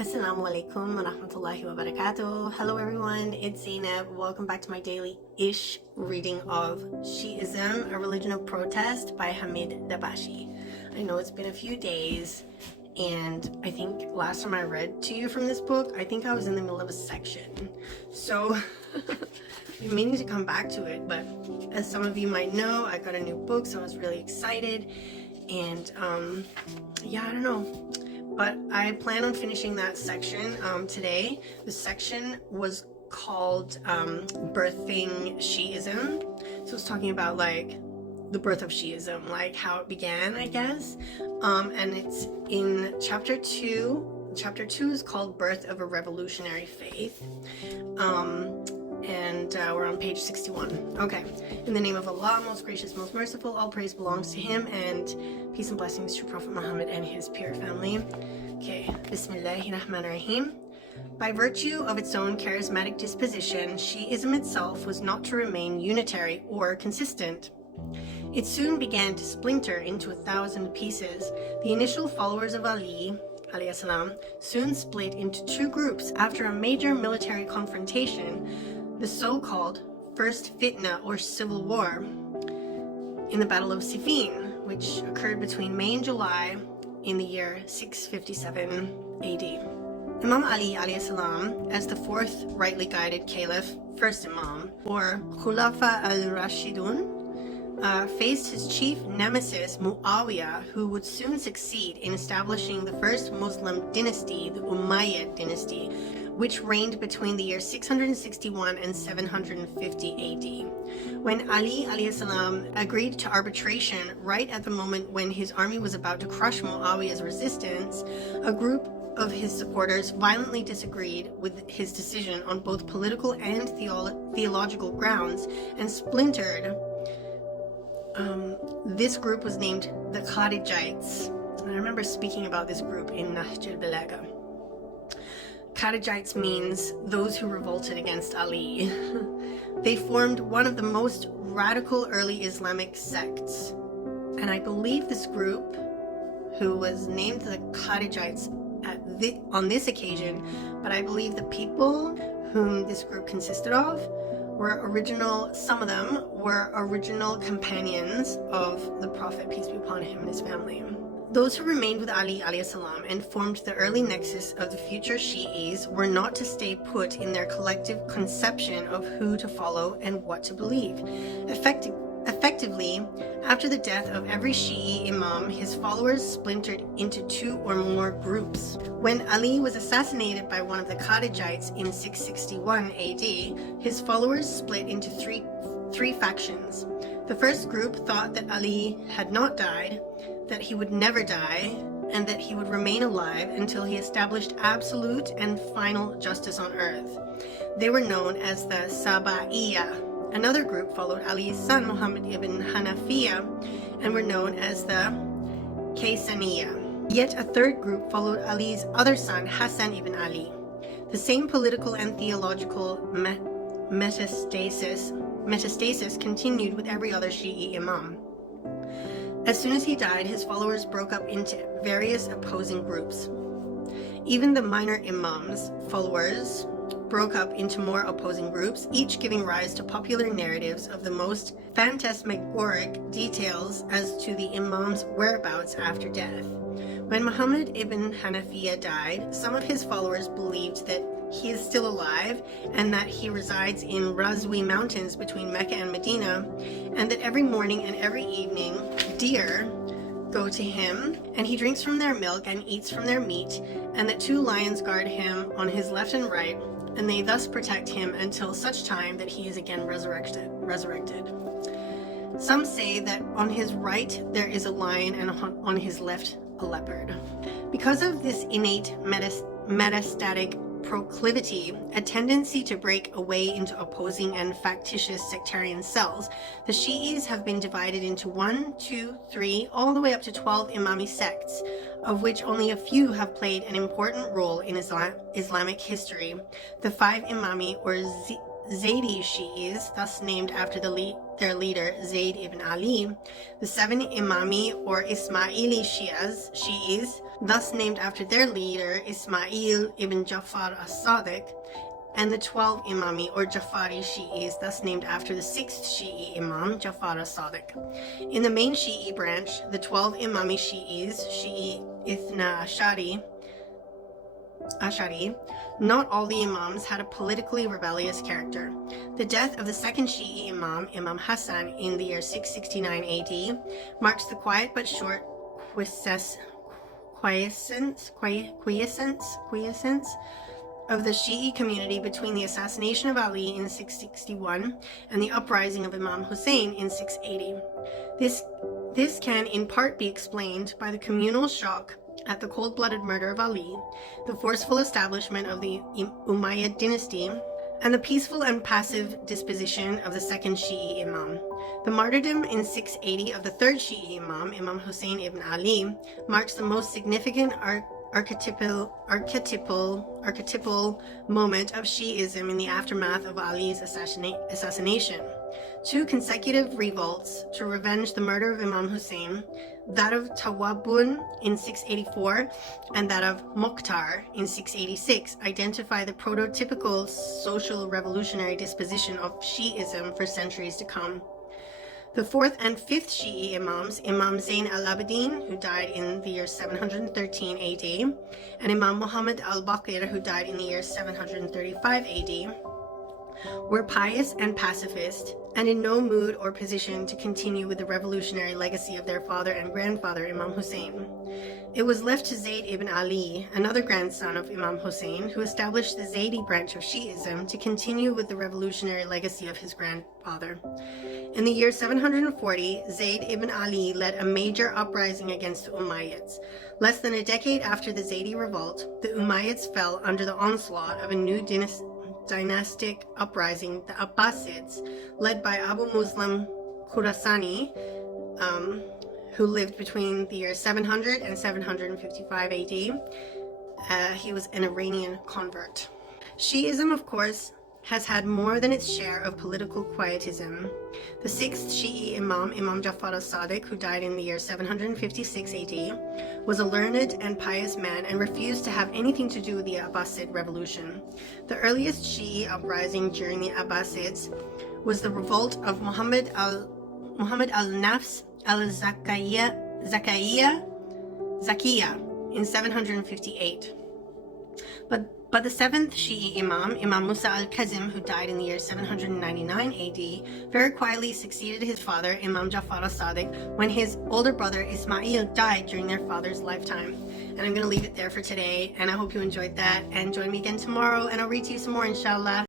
Assalamu alaikum wa rahmatullahi wa barakatuh. Hello everyone, it's Zainab. Welcome back to my daily-ish reading of Shi'ism, a religion of protest by Hamid Dabashi. I know it's been a few days, and I think last time I read to you from this book, I think I was in the middle of a section. So I'm meaning to come back to it, but as some of you might know, I got a new book, so I was really excited. And yeah, I don't know. But I plan on finishing that section today. The section was called Birthing Shi'ism. So it's talking about like the birth of Shi'ism, like how it began, I guess. And it's in chapter 2. Chapter 2 is called Birth of a Revolutionary Faith. And we're on page 61. Okay. In the name of Allah, most gracious, most merciful, all praise belongs to him, and peace and blessings to Prophet Muhammad and his pure family. Okay. Bismillahirrahmanirrahim. By virtue of its own charismatic disposition, Shi'ism itself was not to remain unitary or consistent. It soon began to splinter into 1,000 pieces. The initial followers of Ali alayhi salam soon split into two groups after a major military confrontation, the so-called First Fitna or Civil War in the Battle of Siffin, which occurred between May and July in the year 657 AD. Imam Ali alayhi salam, as the fourth rightly guided caliph, first Imam, or Khulafa al-Rashidun, faced his chief nemesis Muawiyah, who would soon succeed in establishing the first Muslim dynasty, the Umayyad dynasty, which reigned between the years 661 and 750 AD. When Ali alayhi salam agreed to arbitration right at the moment when his army was about to crush Muawiyah's resistance, a group of his supporters violently disagreed with his decision on both political and theological grounds and splintered. This group was named the Kharijites. And I remember speaking about this group in Nahj al-Balagha. Kharijites means those who revolted against Ali. They formed one of the most radical early Islamic sects. And I believe this group, who was named the Kharijites on this occasion, but I believe the people whom this group consisted of some of them were original companions of the Prophet, peace be upon him, and his family. Those who remained with Ali alayhi salam and formed the early nexus of the future Shi'is were not to stay put in their collective conception of who to follow and what to believe. Effectively, after the death of every Shi'i imam, his followers splintered into two or more groups. When Ali was assassinated by one of the Kharijites in 661 AD, his followers split into three factions. The first group thought that Ali had not died, that he would never die, and that he would remain alive until he established absolute and final justice on earth. They were known as the Saba'iyya. Another group followed Ali's son Muhammad ibn Hanafiya and were known as the Kaysaniya. Yet a third group followed Ali's other son Hassan ibn Ali. The same political and theological metastasis continued with every other Shi'i imam. As soon as he died, his followers broke up into various opposing groups. Even the minor imams' followers broke up into more opposing groups, each giving rise to popular narratives of the most phantasmagoric details as to the imam's whereabouts after death. When Muhammad ibn Hanafiya died, some of his followers believed that he is still alive and that he resides in Razwi mountains between Mecca and Medina, and that every morning and every evening deer go to him and he drinks from their milk and eats from their meat, and that two lions guard him on his left and right, and they thus protect him until such time that he is again resurrected. Some say that on his right there is a lion and on his left a leopard. Because of this innate metastatic proclivity, a tendency to break away into opposing and factitious sectarian cells, the Shi'is have been divided into 1, 2, 3, all the way up to 12 Imami sects, of which only a few have played an important role in Islamic history. The 5 Imami or Zaydi Shi'is, thus named after their leader Zayd ibn Ali, the 7 Imami or Ismaili Shi'is, thus named after their leader Ismail ibn Jafar as-Sadiq, and the 12 Imami or Jafari Shi'is, thus named after the 6th Shi'i Imam, Jafar as-Sadiq. In the main Shi'i branch, the 12 Imami Shi'is, Shi'i Ithna Ashari, not all the Imams had a politically rebellious character. The death of the second Shi'i Imam, Imam Hassan, in the year 669 AD, marks the quiet but short quiescence of the Shi'i community between the assassination of Ali in 661 and the uprising of Imam Hussein in 680. This can in part be explained by the communal shock at the cold-blooded murder of Ali, the forceful establishment of the Umayyad dynasty, and the peaceful and passive disposition of the second Shi'i Imam. The martyrdom in 680 of the third Shi'i Imam, Imam Hussein ibn Ali, marks the most significant archetypal moment of Shi'ism in the aftermath of Ali's assassination. 2 consecutive revolts to revenge the murder of Imam Hussein, that of Tawabun in 684 and that of Mokhtar in 686, identify the prototypical social revolutionary disposition of Shi'ism for centuries to come. The 4th and 5th Shi'i Imams, Imam Zayn al-Abidin, who died in the year 713 AD, and Imam Muhammad al-Baqir, who died in the year 735 AD, were pious and pacifist, and in no mood or position to continue with the revolutionary legacy of their father and grandfather, Imam Hussein. It was left to Zayd ibn Ali, another grandson of Imam Hussein, who established the Zaydi branch of Shi'ism, to continue with the revolutionary legacy of his grandfather. In the year 740, Zayd ibn Ali led a major uprising against the Umayyads. Less than a decade after the Zaydi revolt, the Umayyads fell under the onslaught of a new dynastic uprising, the Abbasids, led by Abu Muslim Khurasani, who lived between the year 700 and 755 AD. He was an Iranian convert. Shi'ism, of course, has had more than its share of political quietism. The 6th Shi'i Imam, Imam Jafar as-Sadiq, who died in the year 756 AD, was a learned and pious man and refused to have anything to do with the Abbasid revolution. The earliest Shi'i uprising during the Abbasids was the revolt of Muhammad al-Nafs al-Zakiyya in 758. But the 7th Shi'i Imam, Imam Musa al-Kazim, who died in the year 799 AD, very quietly succeeded his father, Imam Jafar as-Sadiq, when his older brother Ismail died during their father's lifetime. And I'm going to leave it there for today, and I hope you enjoyed that, and join me again tomorrow, and I'll read to you some more, inshallah.